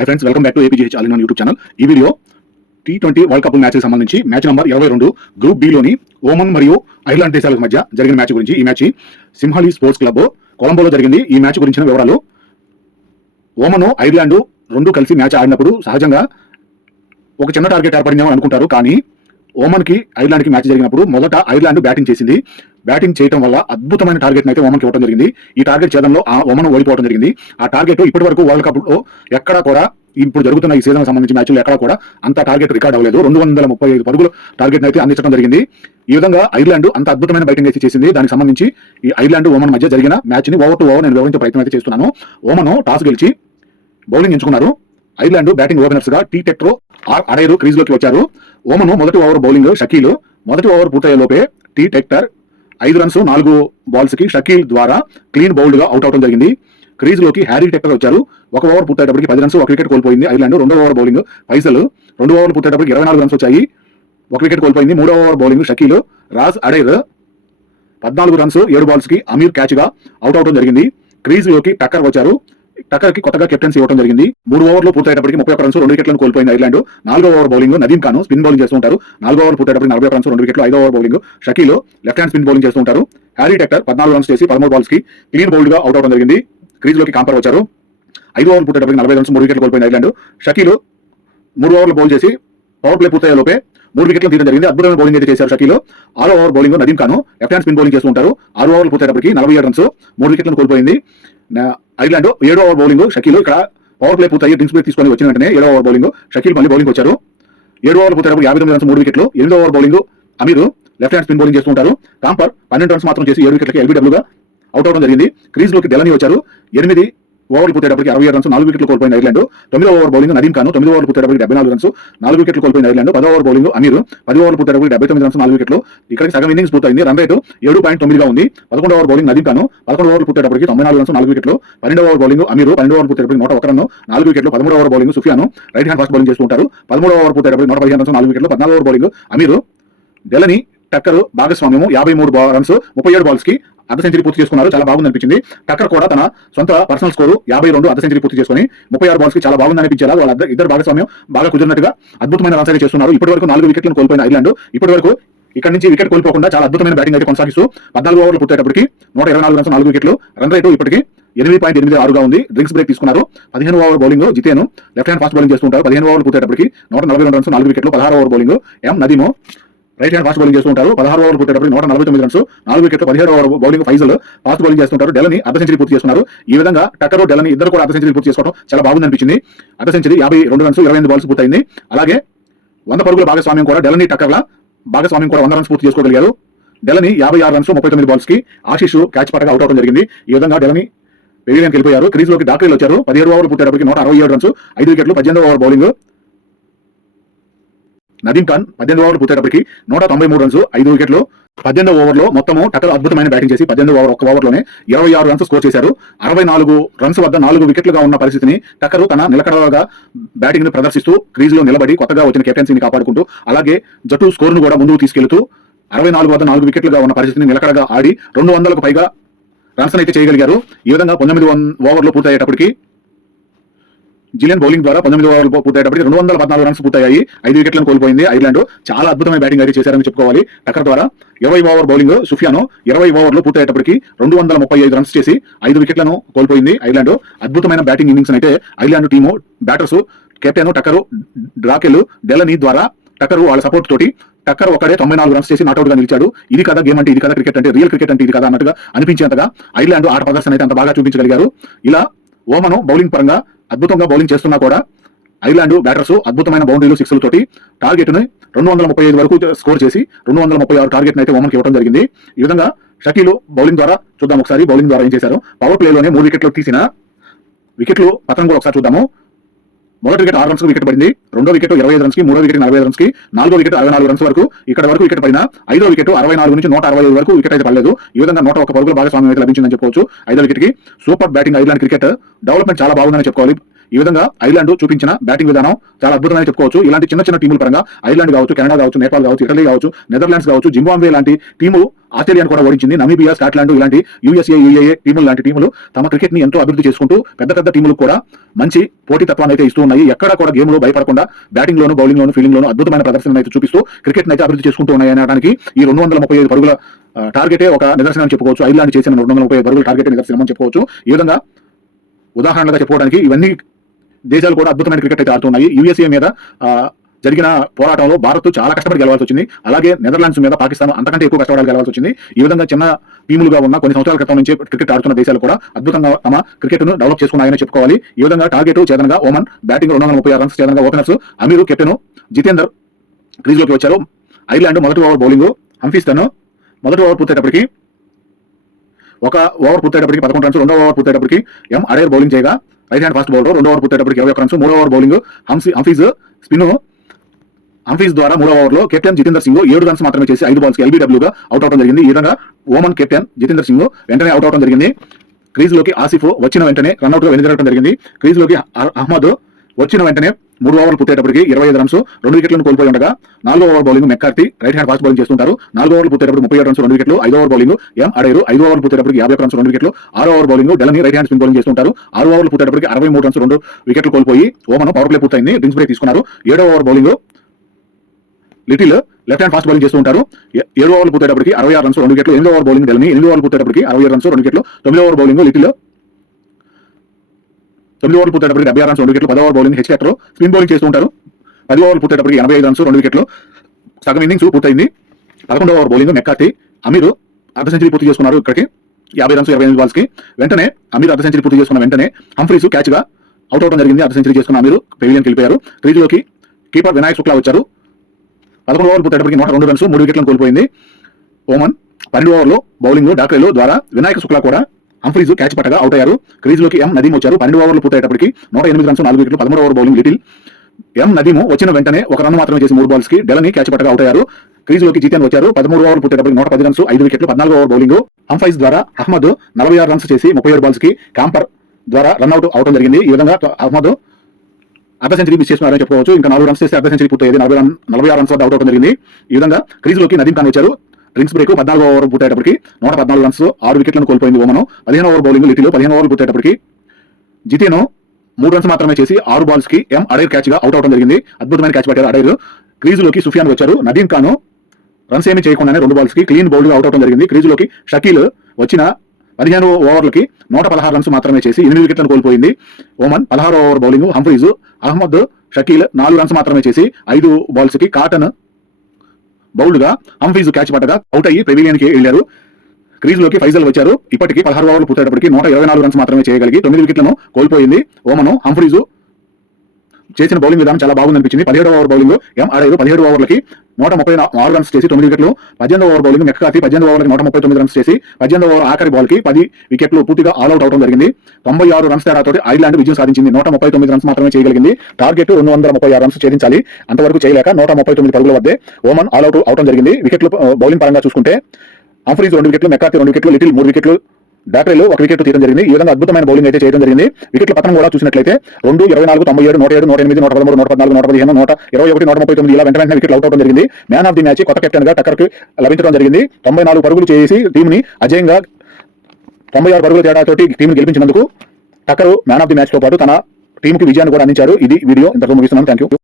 High friends, welcome back to APGH all in one YouTube channel. ఈ video T20 world cup match కి సంబంధించి match number 22 group B లోని ఓమన్ మరియు Ireland దేశాల మధ్య జరిగిన మ్యాచ్ గురించి. ఈ మ్యాచ్ సింహాలి స్పోర్ట్స్ క్లబ్ కొలంబోలో జరిగింది. ఈ మ్యాచ్ గురించిన వివరాలు. ఓమన్ ఐర్లాండ్ రెండు కలిసి మ్యాచ్ ఆడినప్పుడు సహజంగా ఒక చిన్న టార్గెట్ ఏర్పడిందేమో అనుకుంటారు. కానీ ఓమన్ కి ఐర్లాండ్ కి మ్యాచ్ జరిగినప్పుడు మొదట ఐర్లాండ్ బ్యాటింగ్ చేసింది. బ్యాటింగ్ చేయడం వల్ల అద్భుతమైన టార్గెట్ అయితే ఓమన్ కి ఇవ్వడం జరిగింది. ఈ టార్గెట్ ఛేదంలో ఓమన్ ఓడిపోవడం జరిగింది. ఆ టార్గెట్ ఇప్పటి వరకు వరల్డ్ కప్ లో ఎక్కడా కూడా ఇప్పుడు జరుగుతున్న ఈ సీజన్ సంబంధించిన మ్యాచ్లు ఎక్కడా కూడా అంత టార్గెట్ రికార్డ్ అవ్వలేదు. 235 పరుగుల టార్గెట్ అయితే అందించడం జరిగింది. ఈ విధంగా ఐర్లాండ్ అంత అద్భుతమైన బ్యాటింగ్ అయితే చేసింది. దానికి సంబంధించి ఈ ఐర్లాండ్ ఓమన్ మధ్య జరిగిన మ్యాచ్ ని ఓవర్ టు ఓవర్ నేను వివరించే ప్రయత్నం అయితే చేస్తున్నాను. ఓమన్ టాస్ గెలిచి బౌలింగ్ ఎంచుకున్నారు. ఐర్లాండ్ బ్యాటింగ్ ఓపెనర్స్ గా టీ టెక్రో అడైరు క్రీజ్ లోకి వచ్చారు. ఓమన్ మొదటి ఓవర్ బౌలింగ్ షకీల్. మొదటి ఓవర్ పూర్తయ్యే లోపే టీ టెక్టర్ 5 రన్స్ 4 బాల్స్ కి షకీల్ ద్వారా క్లీన్ బౌల్డ్ గా అవుట్ అవడం జరిగింది. క్రీజ్ లోకి హ్యారీ టెక్టర్ వచ్చారు. ఒక ఓవర్ పూర్తయ్యేటప్పటికి 10 రన్స్ 1 వికెట్ కోల్పోయింది ఐర్లాండ్. రెండో ఓవర్ బౌలింగ్ ఫైసల్. 2 ఓవర్లు పూర్తయ్యేటప్పటికి 24 రన్స్ వచ్చాయి, 1 వికెట్ కోల్పోయింది. మూడో over bowling Shakeel. Raj అడైర్ 14 runs 7 balls కి అమీర్ క్యాచ్ గా అవుట్ అవడం జరిగింది. క్రీజ్ లోకి టక్కర్ వచ్చారు. టక్కర్ కి కొత్తగా కెప్టెన్సీ ఇవ్వడం జరిగింది. 3 ఓవర్లు పూర్తయ్యేటప్పటికి 31 రన్స్ 2 వికెట్లను కోల్పోయింది ఐర్లాండ్. 4వ over bowling Nadeem Khan spin bowling చేస్తుంటారు. 4వ ఓవర్ పూర్తయ్యేటప్పటికి 41 రన్స్ 2 వికెట్లు. 5వ over bowling Shakeel left hand spin bowling చేస్తుంటారు. హ్యారీ టెక్టర్ 14 రన్స్ చేసి 13 బాల్స్ కి క్లీన్ బౌల్డ్ గా అవుట్ అవడం జరిగింది. క్రీజ్ లోకి కాంపర్ వచ్చారు. 5వ ఓవర్ పూర్తయ్యేటప్పటికి 40 రన్స్ 3 వికెట్లు కోల్పోయింది ఐర్లాండ్. షకీల్ 3 ఓవర్లు బౌల్ చేసి పవర్ ప్లే పూర్తయ్యే లోపే 3 వికెట్లు తీయడం జరిగింది. అద్భుతమైన బౌలింగ్ అయితే చేశారు షకీల్. 6వ over bowling Nadeem Khan left hand spin bowling చేస్తుంటారు. 6 ఓవర్లు పూర్తయ్యేటప్పటికి 47 రన్స్ 3 వికెట్లను కోల్పోయింది ఐర్లాండ్. 7వ ఓవర్ బౌలింగ్ షకీల్. ఇక్కడ పవర్ ప్లే పూర్తయ్యి డ్రింక్స్ బ్రేక్ తీసుకొని వచ్చిన వెంటనే 7వ ఓవర్ బౌలింగ్ షకీల్ మళ్ళీ బౌలింగ్ వచ్చారు. 7 ఓవర్లు పూర్తయ్యేటప్పుడు 59 రన్స్ 3 వికెట్లు. 8వ over bowling Aamir left hand spin bowling చేస్తుంటారు. కాంపర్ 12 రన్స్ మాత్రం చేసి 7 వికెట్లకి ఎల్బీడబ్ల్యూ గా అవుట్ అవడం జరిగింది. క్రీజ్ లోకి డెలనీ వచ్చారు. 8 ఓవర్లు పూర్తయ్యేటప్పటికి 67 రన్స్ 4 వికెట్లు కోల్పోయింది Ireland. 9వ over bowling Nadeem Khan 9 ఓవర్లు పూర్తయ్యేటప్పటికి 74 రన్స్ 4 వికెట్లు కోల్పోయింది ఐర్లాండ్. 10వ ఓవర్ బౌలింగ్ అమీర్ 10 ఓవర్లు పూర్తయ్యేటప్పటికి 79 రన్స్ 4 వికెట్లు. ఇక్కడికి సగం ఇన్నింగ్స్ పూర్తయింది. రన్ రేటు 7.9 గా ఉంది. 11వ ఓవర్ బౌలింగ్ నదీం ఖాన్ 11 ఓవర్లు పూర్తయ్యేటప్పటికి 94 రన్స్ 4 వికెట్లు. 12వ ఓవర్ బౌలింగ్ అమీర్ 12 ఓవర్లు పూర్తయ్యేటప్పటికి 101 రన్ 4 వికెట్లు. 13వ over bowling Sufiyan right hand fast bowling చేస్తుంటారు. 13వ ఓవర్ పూర్తయ్యేటప్పటికి 115 రన్స్ 4 వికెట్లు. 14వ over bowling Aamir Delany Tucker భాగస్వామ్యము 53 రన్స్ 37 బాల్స్ కి అర్ధ సెంచరీ పూర్తి చేసుకున్నారు. చాలా బాగుంది అనిపించింది. టక్కర్ కూడా తన సొంత పర్సనల్ స్కోరు 52 అర్ధ సెంచరీ పూర్తి చేసుకుని 36 బాల్స్ కి చాలా బాగుంది అనిపించేలా వాళ్ళ ఇద్దరు భాగస్వామ్యం బాగా కుదిరినట్టుగా అద్భుతమైన రన్స్ అయితే చేస్తున్నారు. ఇప్పటి వరకు 4 వికెట్లను కోల్పోయిన ఐర్లాండ్ ఇప్పటి వరకు ఇక్కడ నుంచి వికెట్ కోల్పోకుండా చాలా అద్భుతమైన బ్యాటింగ్ అయితే కొనసాగిస్తూ 14 ఓవర్లు పూర్తయ్యేటప్పటికి 124 రన్స్ 4 వికెట్లు. రన్ రేటు ఇప్పటికి 8.86 గా ఉంది. డ్రింక్స్ బ్రేక్ తీసుకున్నారు. 15వ over bowling Jiten left hand fast bowling చేస్తుంటారు. 15 ఓవర్లు పూర్తయ్యేటప్పటికి 142 రన్స్ 4 వికెట్లు. 16వ over bowling M Nadeem right hand fast bowling చేస్తుంటారు. 16 ఓవర్ పూర్తయ్యేటప్పటికి 149 రన్స్ 4 వికెట్లు. 17వ over bowling Faisal fast bowling చేస్తుంటారు. డెలనీ అర్ధ సెంచరీ పూర్తి చేస్తున్నారు. ఈ విధంగా టక్కర్ డెలనీ ఇద్దరు కూడా అర్ధ సెంచరీ పూర్తి చేసుకోవడం చాలా బాగుంది అనిపించింది. అర్ధ సెంచరీ 52 రన్స్ 28 బాల్స్ పూర్తయింది. అలాగే 100 పరుగుల భాగస్వామ్యం కూడా డెలనీ టక్కర్ల భాగస్వామ్యం కూడా 100 రన్స్ పూర్తి చేసుకోగలిగారు. డెలనీ 56 రన్స్ 39 బాల్స్ కి ఆశీష్ క్యాచ్ పట్టగా అవుట్ అవడం జరిగింది. ఈ విధంగా డెలనీ పెవిలియన్కి వెళ్ళిపోయారు. క్రీజ్ లోకి డాక్రేల్ వచ్చారు. 17 ఓవర్లు పూర్తయ్యేటప్పటికి 167 రన్స్ 5 వికెట్లు. 18వ ఓవర్ బౌలింగ్ నదీం ఖాన్ 18 ఓవర్లు పూర్తయ్యేటప్పటికి 193 రన్స్ 5 వికెట్లు. 18వ ఓవర్లో మొత్తము టక్కర్ అద్భుతమైన బ్యాటింగ్ చేసి 18వ ఓవర్ ఒక్క ఓవర్లోనే 26 రన్స్ స్కోర్ చేశారు. 64 రన్స్ వద్ద 4 వికెట్లుగా ఉన్న పరిస్థితిని టక్కర్ తన నిలకడగా బ్యాటింగ్ ను ప్రదర్శిస్తూ క్రీజ్ లో నిలబడి కొత్తగా వచ్చిన కెప్టెన్సీని కాపాడుకుంటూ అలాగే జట్టు స్కోర్ ను కూడా ముందుకు తీసుకెళ్తూ 64 వద్ద 4 వికెట్లుగా ఉన్న పరిస్థితిని నిలకడగా ఆడి 200కు పైగా రన్స్ అయితే చేయగలిగారు. ఈ విధంగా 19 ఓవర్లు పూర్తయ్యేటప్పటికి జిలియన్ బౌలింగ్ ద్వారా 19 ఓవర్లు పూర్తయ్యేటప్పటికి 214 రన్స్ పూర్తయ్యాయి. 5 వికెట్లను కోల్పోయింది ఐర్లాండ్. చాలా అద్భుతమైన బ్యాటింగ్ అయితే చేశారని చెప్పుకోవాలి టక్కర్ ద్వారా. 20 ఓవర్ బౌలింగ్ సుఫియాను 20 ఓవర్లు పూర్తయ్యేటప్పటికి 235 రన్స్ చేసి 5 వికెట్లను కోల్పోయింది ఐర్లాండ్. అద్భుతమైన బ్యాటింగ్ ఇన్నింగ్స్ అయితే ఐర్లాండ్ టీము బ్యాటర్స్ కెప్టెన్ టక్కర్ డ్రాకెల్ డెలనీ ద్వారా టక్కర్ వాళ్ళ సపోర్ట్ తోటి టక్కర్ ఒకడే 94 రన్స్ చేసి నాట్అవుట్ గా నిలిచాడు. ఇది కదా గేమ్ అంటే, ఇది కదా క్రికెట్ అంటే, రియల్ క్రికెట్ అంటే ఇది కదా అన్నట్టుగా అనిపించేంతగా ఐర్లాండ్ ఆట ప్రదర్శన అయితే అంత బాగా చూపించగలిగారు. ఇలా ఓమన్ బౌలింగ్ పరంగా అద్భుతంగా బౌలింగ్ చేస్తున్నా కూడా ఐర్లాండ్ బ్యాటర్స్ అద్భుతమైన బౌండరీలు 6ల తోటి టార్గెట్ ని 235 వరకు స్కోర్ చేసి 236 టార్గెట్ అయితే ఓమన్ కి ఇవ్వడం జరిగింది. ఈ విధంగా షకీల్ బౌలింగ్ ద్వారా చూద్దాం ఒకసారి. బౌలింగ్ ద్వారా ఏం చేశారు? పవర్ ప్లేలోనే 3 వికెట్లు తీసిన వికెట్లు పత్రం కూడా ఒకసారి చూద్దాము. మొదటి వికెట్ 6 రన్స్ వికెట్ పడింది. రెండో వికెట్ 25 రన్స్ కి, మూడో వికెట్ 45 రన్స్ కి, నాలుగో వికెట్ 64 రన్స్ వరకు ఇక్కడ వరకు వికెట్ పడిన 5వ వికెట్ 64 నుంచి 165 వరకు వికెట్ అయితే పడలేదు. ఈ విధంగా 101 పరుగుల భాగస్వామ్యం అయితే లభించిందని చెప్పుకోవచ్చు. 5వ వికెట్ కి super batting Ireland cricket development చాలా బాగుందని చెప్పుకోవాలి. ఈ విధంగా ఐర్లాండ్ చూపించిన బ్యాటింగ్ విధానం చాలా అద్భుతమైన చెప్పుకోవచ్చు. ఇలాంటి చిన్న చిన్న టీముల పరంగా ఐర్లాండ్ కావచ్చు, కెనడా కావచ్చు, నేపాల్ కావచ్చు, ఇటలీ కావచ్చు, నెదర్లాండ్స్ కావచ్చు, జింబాబ్వే లాంటి టీములు ఆస్ట్రేలియాను కూడా ఓడించింది. నమీబియా, స్కాట్లాండ్ ఇలాంటి యుఎస్ఏ, యుఏఏ టీములు లాంటి టీములు తమ క్రికెట్ ని ఎంతో అభివృద్ధి చేసుకుంటూ పెద్ద పెద్ద టీములు కూడా మంచి పోటీతత్వాన్ని అయితే ఇస్తూ ఉన్నాయి. ఎక్కడా కూడా గేమ్ లో భయపడకుండా బ్యాటింగ్ లోను, బౌలింగ్ లోను, ఫీల్డింగ్ లోను అద్భుతమైన ప్రదర్శన అయితే చూపిస్తూ క్రికెట్ అయితే అభివృద్ధి చేసుకుంటూ ఉన్నాయి అనడానికి ఈ 235 పరుగుల టార్గెటే ఒక నిదర్శనం అని చెప్పుకోవచ్చు. ఐర్లాండ్ చేసిన 235 పరుగుల టార్గెట్ నిదర్శనం అని చెప్పుకోవచ్చు. ఈ విధంగా ఉదాహరణగా చెప్పుకోవడానికి ఇవన్నీ దేశాలు కూడా అద్భుతమైన క్రికెట్ అయితే ఆడుతున్నాయి. యుఎస్ఏ మీద జరిగిన పోరాటంలో భారత్ చాలా కష్టపడి గెలవాల్సి వచ్చింది. అలాగే నెదర్లాండ్స్ మీద పాకిస్తాన్ అంతకంటే ఎక్కువ కష్టపడాలి గెలవాల్సి వచ్చింది. ఈ విధంగా చిన్న టీములుగా ఉన్న కొన్ని సంవత్సరాల క్రితం నుంచి క్రికెట్ ఆడుతున్న దేశాలు కూడా అద్భుతంగా తమ క్రికెట్ ను డెవలప్ చేసుకున్నాయని చెప్పుకోవాలి. ఈ విధంగా టార్గెట్ చేతనగా ఓమన్ బ్యాటింగ్ 236 రన్స్, చేతనగా openers Aamir, captain Jitender crease లోకి వచ్చారు. ఐర్లాండ్ మొదటి ఓవర్ బౌలింగ్ హంఫీస్టన్ మొదటి ఓవర్ పూర్తయ్యేటప్పటికి 11 రన్స్, రెండో ఓవర్ పూర్తయ్యేటప్పటికి ఎం అడైర్ బౌలింగ్ చేయగా రైట్ హ్యాండ్ ఫాస్ట్ బౌలర్, రెండో ఓవర్ పూర్తయ్యేటప్పటికి 21 రన్స్, మూడో over bowling Humphreys spin. Humphreys ద్వారా మూడో ఓవర్లో కెప్టెన్ జితేందర్ సింగ్ 7 రన్స్ మాత్రమే చేసి 5 బాల్స్ కి ఎల్బీడబ్ల్యూగా అవుట్ అవడం జరిగింది. ఈ విధంగా ఓమన్ కెప్టెన్ జితేందర్ సింగ్ వెంటనే అవుట్ అవడం జరిగింది. క్రీజ్ లోకి ఆసిఫ్ వచ్చిన వెంటనే రన్అట్ గా వెనుదిరగడం జరిగింది. క్రీజ్ లోకి అహ్మద్ వచ్చిన వెంటనే 3 ఓవర్లు పూర్తయ్యేటప్పటికి 25 రన్స్, 2 వికెట్లను కోల్పోయి ఉండగా 4వ over bowling మెక్కార్తీ right hand fast bowling చేస్తుంటారు. 4 ఓవర్లు పూర్తయ్యేటప్పుడు 37 రన్స్, 2 వికెట్లు. 5వ ఓవర్ బౌలింగ్ ఎం అడైరు 5 ఓవర్లు పూర్తయ్యేటప్పటికి 51 రన్స్, 2 వికెట్లు. 6వ over bowling Delany right hand spin bowling చేస్తుంటారు. 6 ఓవర్లు పూర్తయ్యేటప్పటికి 63 రన్స్, 2 వికెట్లు కోల్పోయి ఓమన్ పవర్ ప్లే పూర్తయింది. డ్రింక్స్ బ్రేక్ తీసుకున్నారు. 7వ over bowling Little left hand fast bowling చేస్తూ ఉంటారు. 7 ఓవర్లు పూర్తయ్యేటప్పటికి 66 రన్స్, 2 వికెట్లు. 8వ ఓవర్ బౌలింగ్ డెలని 8 ఓవర్లు పూర్తయ్యేటప్పటికి 67 రన్స్, 2 వికెట్లు. 9వ ఓవర్ బౌలింగ్ లిటిల్ 9 ఓవర్లు పూర్తయ్యేటప్పటికి 76 రన్స్, 2 వికెట్లు. 10వ ఓవర్ బౌలింగ్ హెచ్ క్యాటర్ స్పిన్ బౌలింగ్ చేస్తూ ఉంటారు. 10 ఓవర్లు పూర్తయ్యేటప్పటికి 85 రన్స్, 2 వికెట్లు. సగం ఇన్నింగ్స్ పూర్తయింది. 11వ ఓవర్ బౌలింగ్ మెక్కార్తీ అమీరు అర్ధ సెంచరీ పూర్తి చేసుకున్నారు. ఇక్కడికి 50 రన్స్, 28 బాల్స్ కి. వెంటనే అమీర్ అర్ధ సెంచరీ పూర్తి చేసుకున్న వెంటనే హంఫ్రీస్ క్యాచ్ గా అవుట్ అవడం జరిగింది. అర్ధ సెంచరీ చేసుకున్న అమీరు పెవిలియన్కి వెళ్ళిపోయారు. క్రీజ్లోకి కీపర్ వినాయక్ శుక్లా వచ్చారు. 11 ఓవర్లు పూర్తయ్యేటప్పటికి 102 రన్స్, 3 వికెట్లను కోల్పోయింది ఓమన్. 12 ఓవర్లో బౌలింగ్ డాక్రేలు ద్వారా వినాయక్ శుక్లా కూడా హంఫ్రీస్ క్యాచ్ పట్టగా అవుట్ అయ్యారు. క్రీజ్లోకి ఎం నదీం వచ్చారు. 12 ఓవర్లు పూర్తయ్యేటప్పటికి 108 రన్స్, 4 వికెట్లు. 13వ ఓవర్ బౌలింగ్ లిటిల్ ఎం నదీము వచ్చిన వెంటనే 1 రన్ మాత్రమే చేసి 3 బాల్స్ కి డెలని క్యాచ్ పట్టగా అవుట్ అయ్యారు. క్రీజ్లోకి జితేన్ వచ్చారు. 13 ఓవర్లు పూర్తయ్యేటప్పటికి 110 రన్స్, 5 వికెట్లు. 14వ ఓవర్ బౌలింగ్ హంఫైజ్ ద్వారా అహ్మద్ 46 రన్స్ చేసి 37 బాల్స్ కి కాంపర్ ద్వారా రన్అట్ అవడం జరిగింది. ఈ విధంగా అహ్మద్ అర్ధ సెంచరీ మిస్ చేసుకున్నారని చెప్పుకోవచ్చు. ఇంకా 4 రన్స్ చేస్తే అర్ధ సెంచరీ పూర్తయ్యేది. 46 రన్స్ వద్ద అవుట్ అవడం జరిగింది. ఈ విధంగా క్రీజ్లోకి నదీం ఖాన్ వచ్చారు. డ్రింక్స్ బ్రేక్ 14వ ఓవర్ పూర్తయ్యేటప్పటికి 114 రన్స్, 6 వికెట్లను కోల్పోయింది ఓమన్. 15వ ఓవర్ బౌలింగ్ లిటిల్ 15 ఓవర్లు పూర్తయ్యేటప్పటికి జితేను 3 రన్స్ మాత్రమే చేసి 6 బాల్స్ కి ఎం అడైర్ క్యాచ్ గా అవుట్ అవడం జరిగింది. అద్భుతమైన క్యాచ్ పట్టారు అడైర్. క్రీజులోకి సుఫియాన్ వచ్చారు. నదీం ఖాన్ రన్స్ ఏమీ చేయకుండానే 2 బాల్స్ కి క్లీన్ బౌల్డ్ అవుట్ అవడం జరిగింది. క్రీజులోకి షకీల్ వచ్చిన 15 ఓవర్లకి 116 రన్స్ మాత్రమే చేసి 8 వికెట్లను కోల్పోయింది ఓమన్. 16వ over bowling Humphreys Ahmed Shakeel 4 runs మాత్రమే చేసి 5 బాల్స్ కి కాటన్ బౌల్డ్ గా హంఫ్రీస్ క్యాచ్ పట్టగా అవుట్ అయ్యి పెవిలియన్ కి వెళ్లారు. క్రీజ్ లోకి ఫైజల్ వచ్చారు. ఇప్పటికీ 16 ఓవర్లు పూర్తయ్యేటప్పటికి 124 రన్స్ మాత్రమే చేయగలిగి 9 వికెట్లను కోల్పోయింది ఓమన్. హంఫ్రీస్ చేసిన బౌలింగ్ విధానం చాలా బాగుందనిపించింది. 17వ ఓవర్ బౌలింగ్ ఎం అడైరు 17 ఓవర్లకి 136 రన్స్ చేసి 9 వికెట్లు. 18వ ఓవర్ బౌలింగ్ మెక్కార్తీ 18 ఓవర్లకి 139 రన్స్ చేసి 18వ ఓవర్ ఆఖరి బాల్ కి 10 వికెట్లు పూర్తిగా ఆల్అౌట్ అవడం జరిగింది. 96 రన్స్ తేడాతో ఐర్లాండ్ విజయం సాధించింది. 139 రన్స్ మాత్రమే చేయగలిగింది. టార్గెట్ 236 రన్స్ ఛేదించాలి. అంతవరకు చేయలేక 139 పరుగుల వద్దే ఓమన్ ఆల్అౌట్ అవడం జరిగింది. వికెట్లు బౌలింగ్ పరంగా చూసుకుంటే హంఫ్రీస్ 2 వికెట్లు, మెక్కార్తీ 2 వికెట్లు, లిటిల్ 3 వికెట్లు, డాక్రేలు 1 వికెట్ తీయడం జరిగింది. ఈ విధంగా అద్భుతమైన బౌలింగ్ అయితే చేయడం జరిగింది. వికెట్ల పతనం కూడా చూసినట్లయితే 2, 24, 97, 107, 108, 113, 114, 115, 121, 139 ఇలా వెంటనే వికెట్లు అవుట్ అవడం జరిగింది. మ్యాన్ ఆఫ్ ది మ్యాచ్ కొత్త కెప్టెన్ గా టక్కర్ కి లభించడం జరిగింది. 94 పరుగులు చేసి టీమ్ ని అజయంగా 96 పరుగుల తేడాతోటి టీం గెలిపించినందుకు Tucker man of the match తో పాటు తన టీం కి విజయాన్ని కూడా అందించారు. ఇది వీడియో ఇంతకు ముగిస్తున్నాను. Thank you.